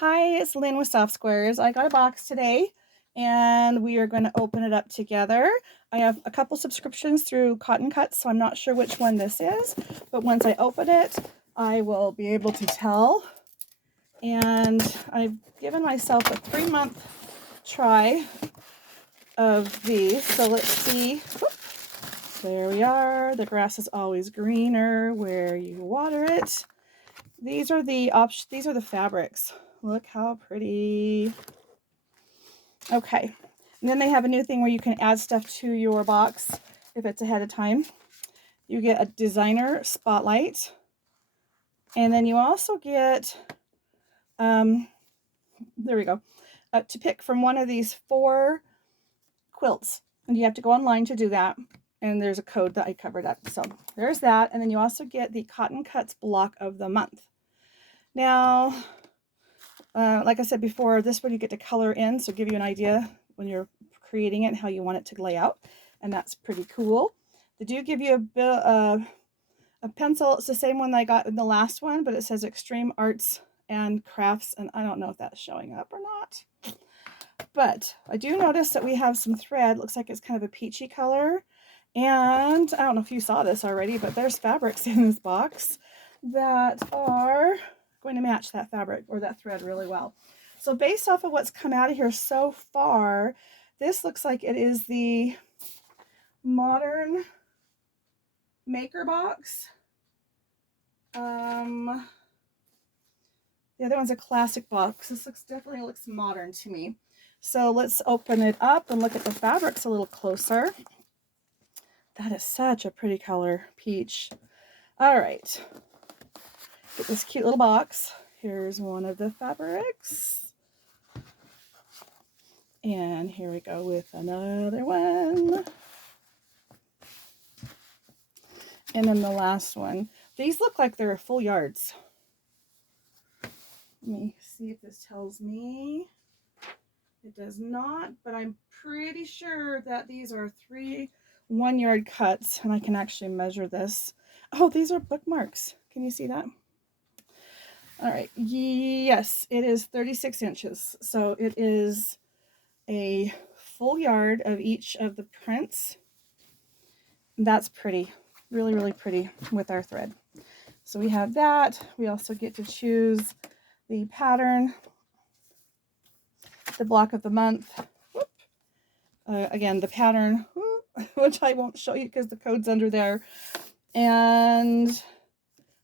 Hi, it's Lynn with Soft Squares. I got a box today and we are going to open it up together. I have a couple subscriptions through Cottoncuts, so I'm not sure which one this is, but once I open it, I will be able to tell. And I've given myself a 3-month try of these, so let's see. Whoop. There we are. The grass is always greener where you water it. These are the fabrics. Look how pretty. Okay, and then they have a new thing where you can add stuff to your box if it's ahead of time. You get a designer spotlight, and then you also get, there we go, to pick from one of these 4 quilts. And you have to go online to do that. And there's a code that I covered up. So there's that. And then you also get the Cottoncuts block of the month. Now, like I said before, this one you get to color in, so give you an idea when you're creating it how you want it to lay out, and that's pretty cool. They do give you a pencil. It's the same one that I got in the last one, but it says Extreme Arts and Crafts, and I don't know if that's showing up or not. But I do notice that we have some thread. Looks like it's kind of a peachy color, and I don't know if you saw this already, but there's fabrics in this box that are going to match that fabric or that thread really well. So based off of what's come out of here so far, this looks like it is the modern maker box. The other one's a classic box. This definitely looks modern to me. So let's open it up and look at the fabrics a little closer. That is such a pretty color, peach. All right, get this cute little box. Here's one of the fabrics. And here we go with another one. And then the last one. These look like they're full yards. Let me see if this tells me. It does not, but I'm pretty sure that these are 3 1-yard cuts, and I can actually measure this. Oh, these are bookmarks. Can you see that? All right. Yes, it is 36 inches. So it is a full yard of each of the prints. That's pretty. Really, really pretty with our thread. So we have that. We also get to choose the pattern, the block of the month. Again, the pattern, which I won't show you because the code's under there. And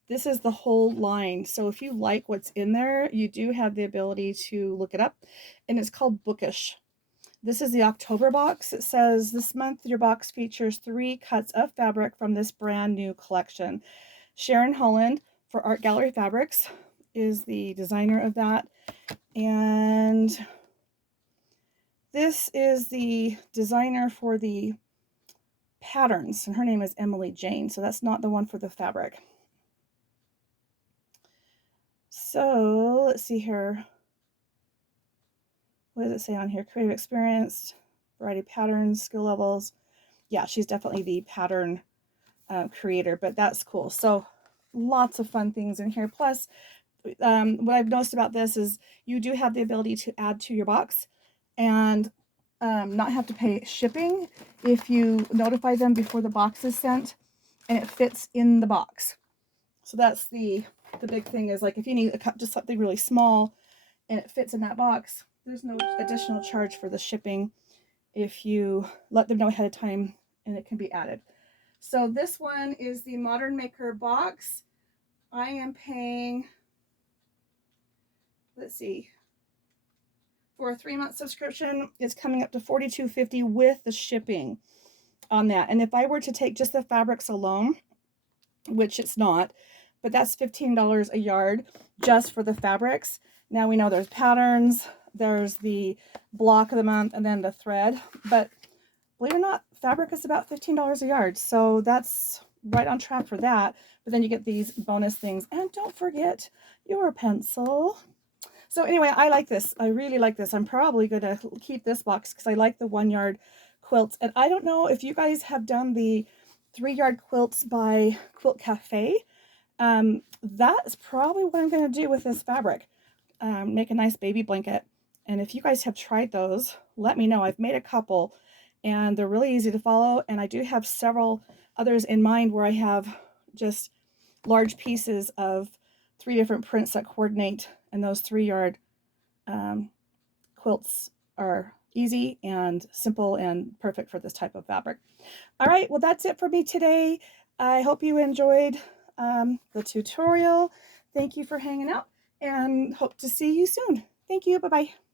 this is the whole line. So if you like what's in there, you do have the ability to look it up. And it's called Bookish. This is the October box. It says, this month your box features 3 cuts of fabric from this brand new collection. Sharon Holland for Art Gallery Fabrics is the designer of that. And this is the designer for the patterns, and her name is Emily Jane. So that's not the one for the fabric. So let's see here. What does it say on here? Creative experience, variety of patterns, skill levels. Yeah, she's definitely the pattern creator, but that's cool. So lots of fun things in here. Plus, what I've noticed about this is you do have the ability to add to your box and not have to pay shipping if you notify them before the box is sent and it fits in the box. So that's the big thing, is like if you need just something really small and it fits in that box, there's no additional charge for the shipping if you let them know ahead of time, and it can be added. So this one is the Modern Maker box. I am paying, let's see, for a 3-month subscription, it's coming up to $42.50 with the shipping on that. And if I were to take just the fabrics alone, which it's not, but that's $15 a yard just for the fabrics. Now we know there's patterns, there's the block of the month, and then the thread. But believe it or not, fabric is about $15 a yard. So that's right on track for that. But then you get these bonus things. And don't forget your pencil. So anyway, I like this. I really like this. I'm probably going to keep this box because I like the 1-yard quilts. And I don't know if you guys have done the 3-yard quilts by Quilt Cafe. That's probably what I'm going to do with this fabric. make a nice baby blanket. And if you guys have tried those, let me know. I've made a couple and they're really easy to follow. And I do have several others in mind where I have just large pieces of 3 different prints that coordinate, and those 3-yard quilts are easy and simple and perfect for this type of fabric. All right, well, that's it for me today. I hope you enjoyed the tutorial. Thank you for hanging out and hope to see you soon. Thank you. Bye-bye.